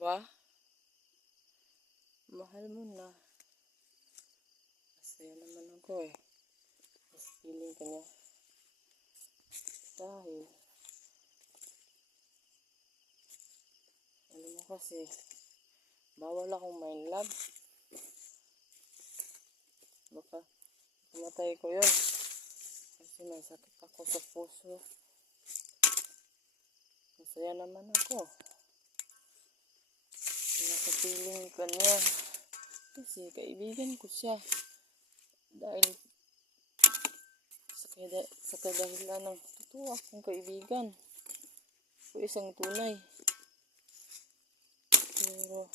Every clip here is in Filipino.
ba? Mahal mo na. Masaya naman ako eh. Mas feeling ka niya. Dahil, alam mo kasi, bawal akong main love. Baka pumatay ko yun. Kasi may sakit ako sa puso. Masaya naman ako. Nasa feeling ka niya. Kasi kaibigan ko siya. Dahil sa kadahilan ng totoo akong kaibigan. Ako isang tunay. Pero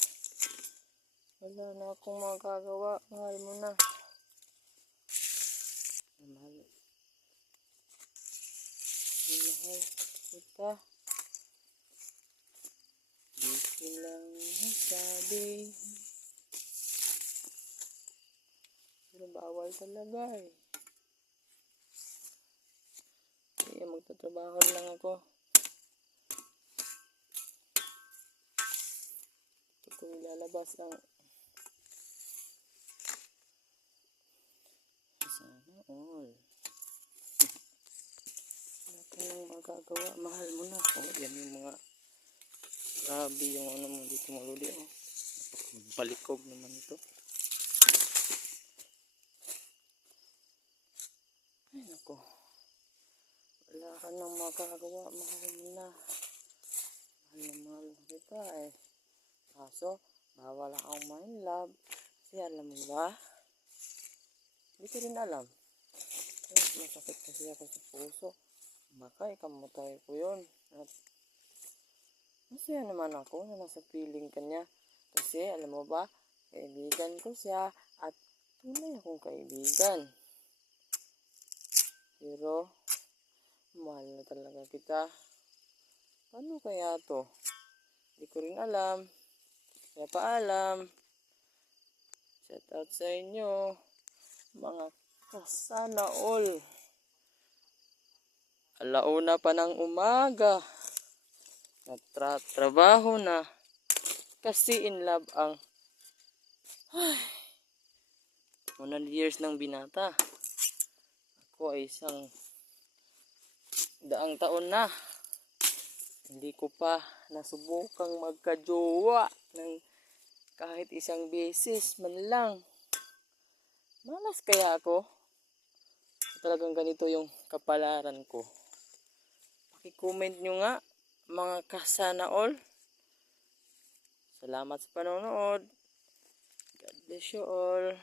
wala na akong magagawa. Mahal mo na. Mahal kita. Di ko lang masabi. Pero bawal talaga eh. Kaya magtatrabaho lang ako. Ito ko ilalabas ang sana all. Wala ka nang magagawa. Mahal mo na. Oh, yan yung mga grabe yung ano mo dito maluli. Oh. Balikog naman ito. Ay nako. Wala ka nang magagawa. Mahal mo na. Mahal kita eh. Kaso, bawal akong main love. Kasi alam mo ba? Hindi ko rin alam. Masakit kasi ako sa puso. Baka ikamatay ko yun. At masaya naman ako na nasa feeling ka niya. Kasi alam mo ba, kaibigan ko siya at tunay akong kaibigan. Pero, mahal na talaga kita. Paano kaya to? Hindi ko rin alam. Kaya paalam. Shout out sa inyo. Mga kasana all. Alauna pa ng umaga. Nagtrabaho na. Kasi in love ang 100 years ng binata. Ako ay isang 100 taon na. Hindi ko pa nasubukang magkajowa ng kahit isang beses man lang. Malas kaya ako? Talagang ganito yung kapalaran ko. Paki-comment nyo nga mga kasana all. Salamat sa panonood. God bless you all.